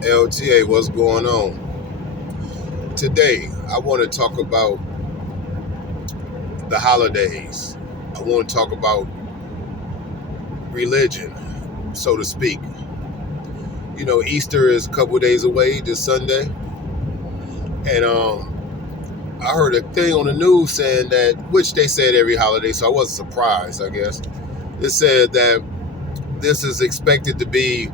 LTA, what's going on? Today, I want to talk about the holidays. I want to talk about religion, so to speak. You know, Easter is a couple days away this Sunday. And I heard a thing on the news saying that, which they said every holiday, so I wasn't surprised, I guess. It said that this is expected to be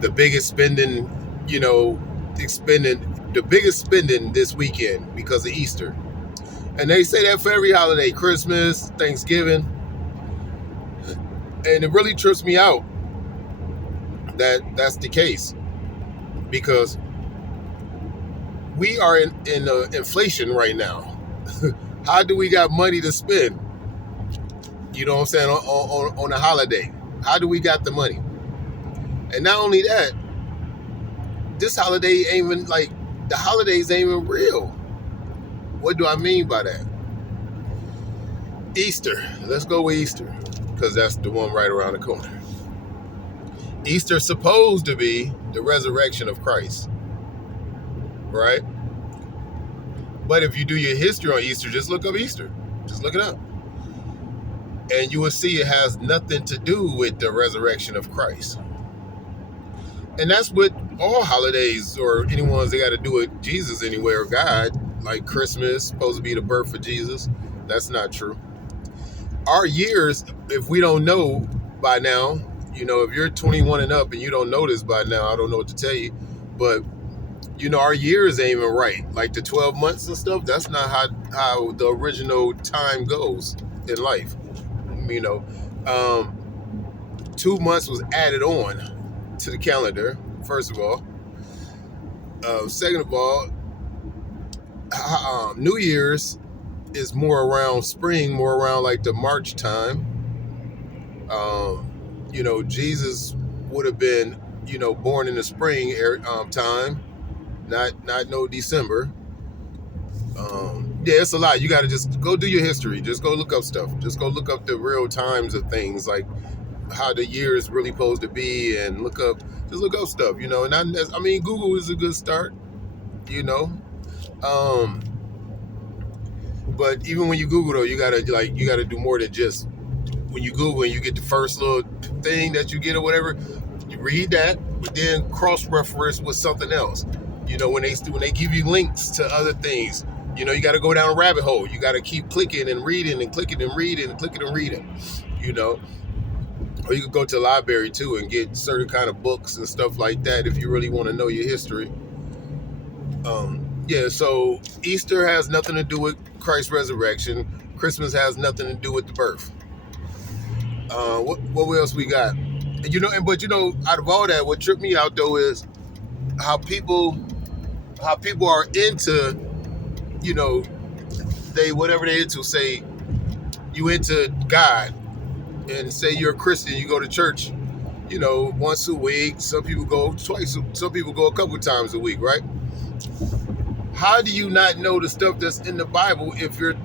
the biggest spending, the biggest spending this weekend because of Easter. And they say that for every holiday, Christmas, Thanksgiving. And it really trips me out that that's the case, because we are in inflation right now. How do we got money to spend? You know what I'm saying, on a holiday? How do we got the money? And not only that, this holiday ain't even like, the holidays ain't even real. What do I mean by that? Easter. Let's go with Easter, because that's the one right around the corner. Easter's supposed to be the resurrection of Christ, right? But if you do your history on Easter, just look up Easter. Just look it up. And you will see it has nothing to do with the resurrection of Christ. And that's what all holidays, or any ones that got to do with Jesus anyway, or God, like Christmas, supposed to be the birth of Jesus. That's not true. Our years, if we don't know by now, if you're 21 and up and you don't know this by now, I don't know what to tell you. But, our years ain't even right. Like the 12 months and stuff, that's not how the original time goes in life. 2 months was added on to the calendar, first of all. Second of all, New Year's is more around spring, more around like the March time. Jesus would have been, born in the spring time, not no December. Yeah, it's a lot. You got to just go do your history. Just go look up stuff. Just go look up the real times of things, like how the year is really supposed to be, and look up stuff, and Google is a good start, but even when you Google though, you gotta do more than just, when you Google and you get the first little thing that you get or whatever, you read that, but then cross-reference with something else. When they give you links to other things, you got to go down a rabbit hole. You got to keep clicking and reading and clicking and reading and clicking and reading, Or you could go to the library too and get certain kind of books and stuff like that if you really want to know your history. So Easter has nothing to do with Christ's resurrection. Christmas has nothing to do with the birth. What else we got? But out of all that, what tripped me out though is how people are into, they whatever they're into. Say you into God, and say you're a Christian, you go to church, once a week. Some people go twice. Some people go a couple times a week, right? How do you not know the stuff that's in the Bible if you're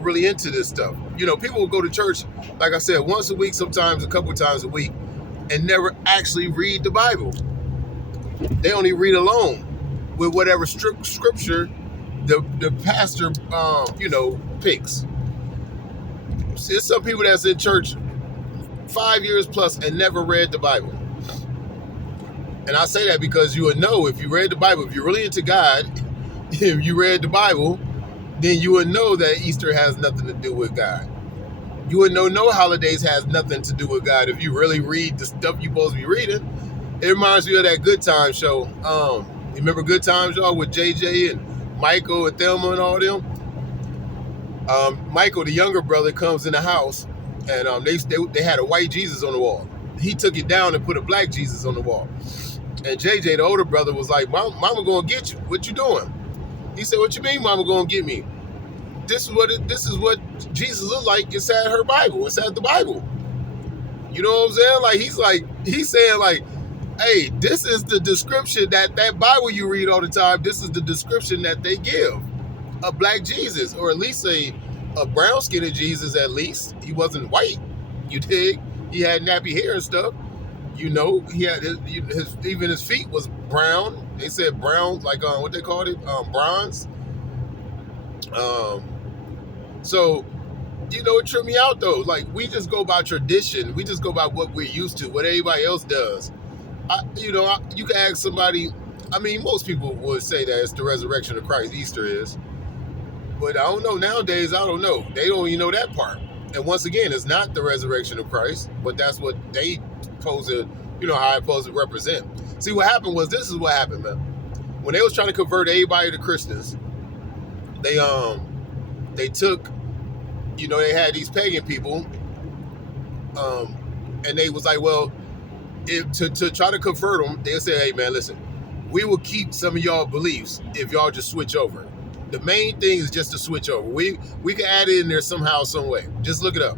really into this stuff? People will go to church, like I said, once a week, sometimes a couple times a week, and never actually read the Bible. They only read along with whatever scripture the pastor picks. See, some people that's in church 5 years plus and never read the Bible. And I say that because you would know if you read the Bible, if you're really into God, if you read the Bible, then you would know that Easter has nothing to do with God. You would know no holidays has nothing to do with God if you really read the stuff you're supposed to be reading. It reminds me of that Good Times show. You remember Good Times, y'all, with JJ and Michael and Thelma and all them? Michael, the younger brother, comes in the house, and they had a white Jesus on the wall. He took it down and put a black Jesus on the wall. And JJ, the older brother, was like, Mama gonna get you. What you doing? He said, what you mean Mama gonna get me? This is what Jesus looked like inside her Bible, inside the Bible. You know what I'm saying? He's saying, hey, this is the description that Bible you read all the time, this is the description that they give. A black Jesus, or at least a brown skinned Jesus at least. He wasn't white, you dig? He had nappy hair and stuff. You know, he had even his feet was brown. They said brown, like what they called it, bronze. Um, so it tripped me out though. Like we just go by tradition. We just go by what we're used to, what everybody else does. You can ask somebody. I mean, most people would say that it's the resurrection of Christ. Easter is, but I don't know nowadays. I don't know. They don't even know that part. And once again, it's not the resurrection of Christ, but that's what they supposed to, how it's supposed to represent. See, what happened was this is what happened, man. When they was trying to convert everybody to Christians, they took, they had these pagan people, and they was like, well, to try to convert them, they said, hey man, listen, we will keep some of y'all beliefs if y'all just switch over. The main thing is just to switch over. We can add it in there somehow, some way. Just look it up.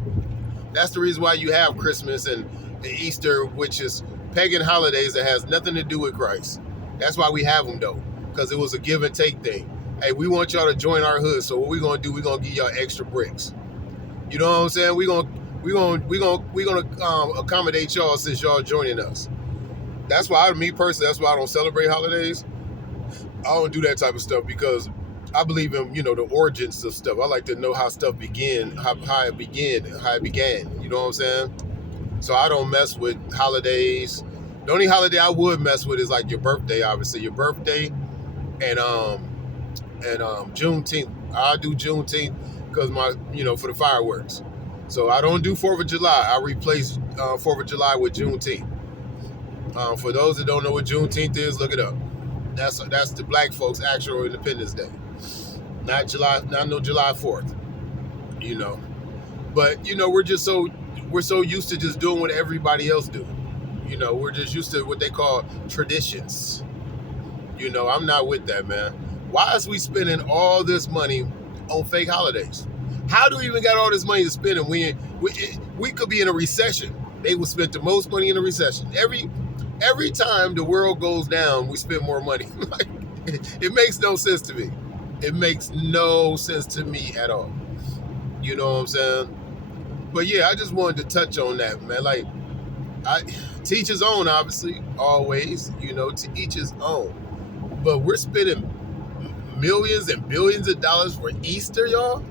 That's the reason why you have Christmas and Easter, which is pagan holidays that has nothing to do with Christ. That's why we have them though, because it was a give and take thing. Hey, we want y'all to join our hood, so what we're gonna do? We're gonna give y'all extra bricks. You know what I'm saying? We're gonna accommodate y'all since y'all joining us. That's why me personally, that's why I don't celebrate holidays. I don't do that type of stuff because I believe in, the origins of stuff. I like to know how stuff began, how it began. You know what I'm saying? So I don't mess with holidays. The only holiday I would mess with is like your birthday, obviously. Your birthday and Juneteenth. I do Juneteenth because for the fireworks. So I don't do 4th of July. I replace 4th of July with Juneteenth. For those that don't know what Juneteenth is, look it up. That's the black folks' actual Independence Day. Not July 4th. But we're so used to just doing what everybody else do. We're just used to what they call traditions. I'm not with that, man. Why is we spending all this money on fake holidays? How do we even got all this money to spend? And we could be in a recession. They would spend the most money in a recession. Every time the world goes down, we spend more money. It makes no sense to me. It makes no sense to me at all. You know what I'm saying? But yeah, I just wanted to touch on that, man. Like, I teach his own, obviously, always. To each his own. But we're spending millions and billions of dollars for Easter, y'all.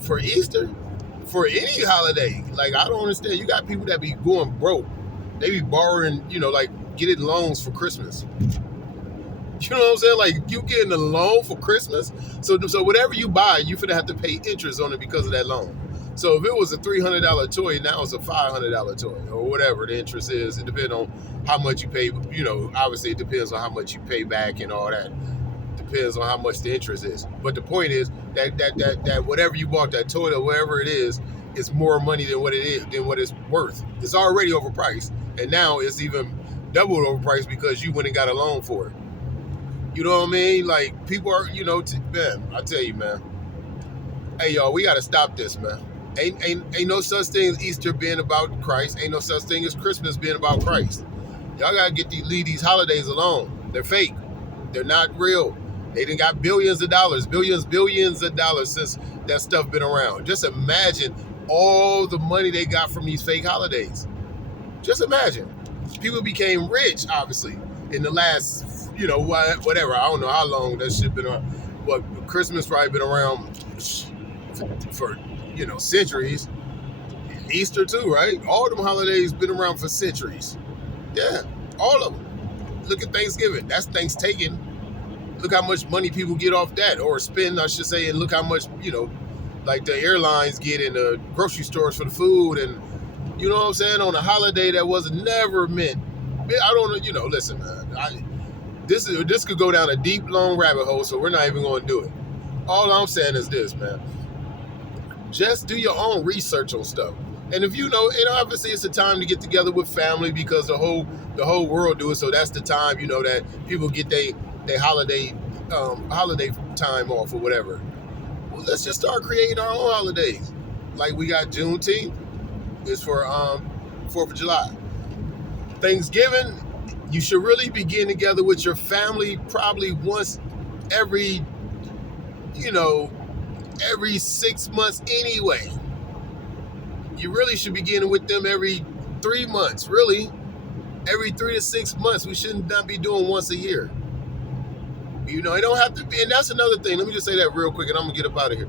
For Easter, for any holiday. Like, I don't understand. You got people that be going broke. They be borrowing, getting loans for Christmas. You know what I'm saying? Like, you getting a loan for Christmas. So whatever you buy, you finna have to pay interest on it because of that loan. So if it was a $300 toy, now it's a $500 toy or whatever the interest is. It depends on how much you pay. Obviously it depends on how much you pay back and all that. Depends on how much the interest is. But the point is that whatever you bought, that toy or whatever it is more money than what it's worth. It's already overpriced, and now it's even double overpriced because you went and got a loan for it. You know what I mean? Like, people are, man, I tell you, man. Hey, y'all, we got to stop this, man. Ain't no such thing as Easter being about Christ. Ain't no such thing as Christmas being about Christ. Y'all got to leave these holidays alone. They're fake. They're not real. They done got billions of dollars since that stuff been around. Just imagine all the money they got from these fake holidays. Just imagine. People became rich, obviously, in the last, whatever. I don't know how long that shit been around. But Christmas probably been around for centuries. Easter too, right? All them holidays been around for centuries. Yeah, all of them. Look at Thanksgiving. That's Thanksgiving. Look how much money people get off that, or spend, I should say, and look how much, like the airlines get in the grocery stores for the food, and you know what I'm saying, on a holiday that was never meant. I don't know, listen, man. This could go down a deep, long rabbit hole, so we're not even going to do it. All I'm saying is this, man. Just do your own research on stuff. And if and obviously it's a time to get together with family because the whole world do it. So that's the time, that people get their holiday time off or whatever. Well, let's just start creating our own holidays. Like we got Juneteenth, is for 4th of July. Thanksgiving, you should really be getting together with your family probably once every 6 months anyway. You really should be getting with them every 3 months, really. Every 3 to 6 months. We shouldn't not be doing once a year. You know, it don't have to be, and that's another thing. Let me just say that real quick, and I'm gonna get up out of here.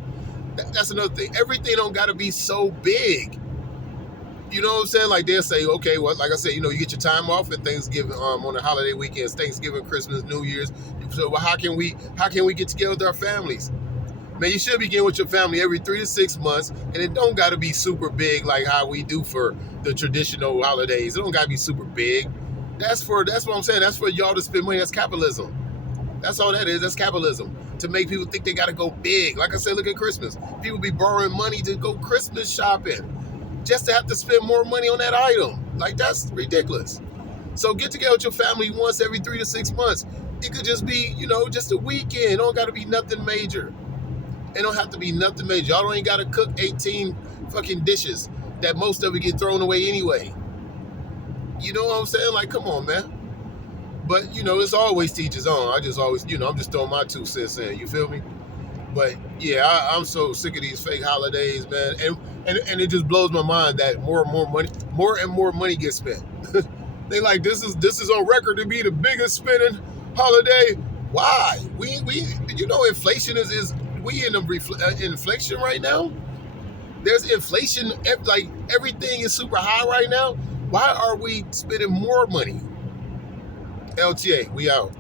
That's another thing. Everything don't gotta be so big. You know what I'm saying? Like they'll say, okay, well, like I said, you know, you get your time off at Thanksgiving, on the holiday weekends, Thanksgiving, Christmas, New Year's. So, well, how can we get together with our families? Man, you should be getting with your family every 3 to 6 months, and it don't got to be super big like how we do for the traditional holidays. It don't got to be super big. That's what I'm saying. That's for y'all to spend money. That's capitalism. That's all that is. That's capitalism. To make people think they got to go big. Like I said, look at Christmas. People be borrowing money to go Christmas shopping just to have to spend more money on that item. Like, that's ridiculous. So get together with your family once every 3 to 6 months. It could just be, you know, just a weekend. It don't got to be nothing major. It don't have to be nothing major. Y'all don't even got to cook 18 fucking dishes that most of it get thrown away anyway. You know what I'm saying? Like, come on, man. But, you know, it's always teachers on. I just always, you know, I'm just throwing my 2 cents in. You feel me? But, yeah, I'm so sick of these fake holidays, man. And it just blows my mind that more and more money gets spent. They like, this is on record to be the biggest spending holiday. Why? We you know, inflation is we in inflation right now. There's inflation, like everything is super high right now. Why are we spending more money? LTA, we out.